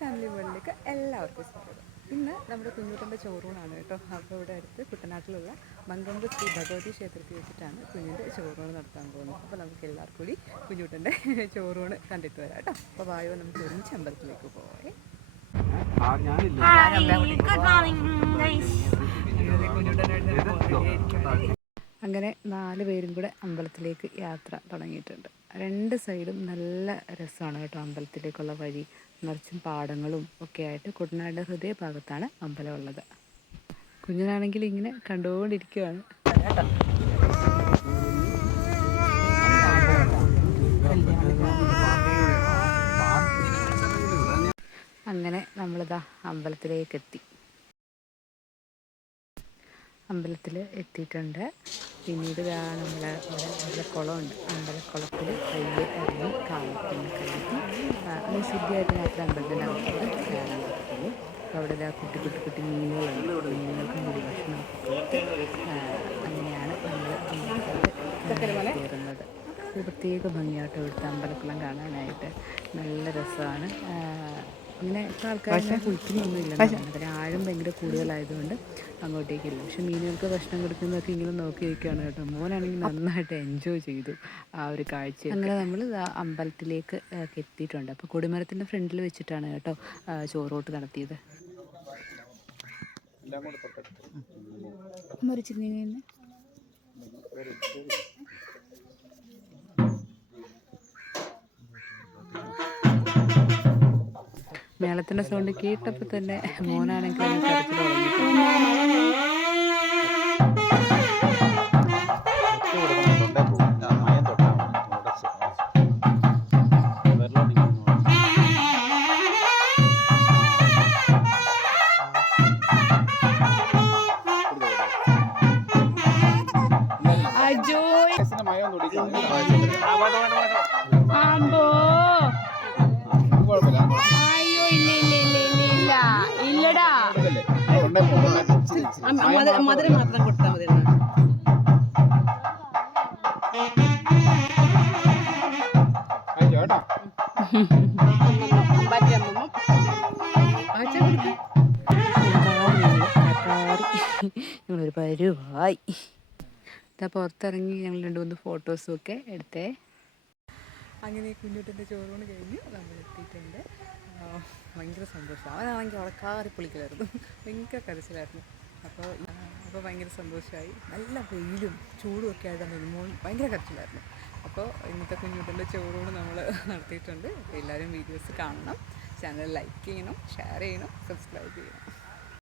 Family വേൾഡിലേക്ക് എല്ലാവർക്കും സ്വാഗതം. ഇന്ന് നമ്മുടെ കുഞ്ഞുട്ടൻ്റെ ചോറൂണാണ് കേട്ടോ. അപ്പോൾ ഇവിടെ അടുത്ത് കുട്ടനാട്ടിലുള്ള മങ്കമ്പ് ശ്രീ ഭഗവതി ക്ഷേത്രത്തിൽ വെച്ചിട്ടാണ് കുഞ്ഞിൻ്റെ ചോറൂണ് നടത്താൻ പോകുന്നത്. അപ്പോൾ നമുക്ക് എല്ലാവർക്കും കൂടി കുഞ്ഞുട്ടൻ്റെ ചോറൂണ് കണ്ടിട്ട് വരാം കേട്ടോ. അപ്പോൾ വായോ നമുക്ക് ഒരുമിച്ച് അമ്പലത്തിലേക്ക് പോയേ. അങ്ങനെ 4 പേരും കൂടെ അമ്പലത്തിലേക്ക് യാത്ര തുടങ്ങിയിട്ടുണ്ട്. 2 സൈഡും നല്ല രസമാണ് കേട്ടോ. അമ്പലത്തിലേക്കുള്ള വഴി നിറച്ചും പാടങ്ങളും ഒക്കെ ആയിട്ട് കുട്ടനാടിൻ്റെ ഹൃദയഭാഗത്താണ് അമ്പലമുള്ളത്. കുഞ്ഞിനാണെങ്കിൽ ഇങ്ങനെ കണ്ടുകൊണ്ടിരിക്കുകയാണ്. അങ്ങനെ നമ്മളിതാ അമ്പലത്തിലേക്ക് എത്തി. അമ്പലത്തിൽ എത്തിയിട്ടുണ്ട്. പിന്നീട് നമ്മളെ അമ്പലക്കുളമുണ്ട്. അമ്പലക്കുളത്തിൽ കയ്യെ ഇറങ്ങി കാലത്തിന് കഴുകി അങ്ങനെ ശുദ്ധിയായിട്ട് മാത്രം അമ്പലത്തിൻ്റെ അകത്തോട്ട് കയറാൻ പറ്റുള്ളൂ. അപ്പോൾ അവിടെ കുട്ടി മീനുകളുണ്ട്. മീനുകൾക്കും കൂടി ഭക്ഷണമൊക്കെ കൊടുത്ത് അങ്ങനെയാണ് നമ്മൾ അമ്പലത്തിൽ കയറുന്നത്. ഒരു പ്രത്യേക ഭംഗിയായിട്ട് ഇവിടുത്തെ അമ്പലക്കുളം കാണാനായിട്ട് നല്ല രസമാണ്. അങ്ങനെ ആൾക്കാരെ കുളിക്കുന്നൊന്നുമില്ല. അതിന് ആഴം ഭയങ്കര കൂടുതലായതുകൊണ്ട് അങ്ങോട്ടേക്കില്ല. പക്ഷെ മീനുകൾക്ക് ഭക്ഷണം കൊടുക്കുന്നതൊക്കെ ഇങ്ങനെ നോക്കി വയ്ക്കുകയാണ് കേട്ടോ. മോനാണെങ്കിൽ നന്നായിട്ട് എൻജോയ് ചെയ്തു ആ ഒരു കാഴ്ച. അങ്ങനെ നമ്മൾ അമ്പലത്തിലേക്ക് എത്തിയിട്ടുണ്ട്. അപ്പോൾ കൊടിമരത്തിൻ്റെ ഫ്രണ്ടിൽ വെച്ചിട്ടാണ് കേട്ടോ ചോറോട്ട് നടത്തിയത്. മരിച്ചിരുന്നു മേളത്തിൻ്റെ സൗണ്ട് കേട്ടപ്പോൾ തന്നെ മോനാണെങ്കിൽ കരച്ചിൽ തുടങ്ങി. മധുരം മാത്രം കൊടുത്താൽ മതി. ഞങ്ങളൊരു പരുവായി. പുറത്തിറങ്ങി ഞങ്ങൾ 2-3 ഫോട്ടോസും ഒക്കെ എടുത്തേ. അങ്ങനെ കുഞ്ഞുട്ടൻ്റെ ചോറൂണ് കഴിഞ്ഞ് നമ്മൾ എത്തിയിട്ടുണ്ട്. ഭയങ്കര സന്തോഷം. അവനാണെങ്കിൽ വളക്കാറി പൊളിക്കലായിരുന്നു. ഭയങ്കര കരച്ചിലായിരുന്നു. അപ്പോൾ ഭയങ്കര സന്തോഷമായി. നല്ല വെയിലും ചൂടും ഒക്കെ ആയിട്ടാണ് മോൻ ഭയങ്കര കരച്ചിലായിരുന്നു. അപ്പോൾ ഇന്നത്തെ കുഞ്ഞുട്ടൻ്റെ ചോറൂണ് നമ്മൾ നടത്തിയിട്ടുണ്ട്. അപ്പോൾ എല്ലാവരും വീഡിയോസ് കാണണം. ചാനൽ ലൈക്ക് ചെയ്യണം, ഷെയർ ചെയ്യണം, സബ്സ്ക്രൈബ് ചെയ്യണം.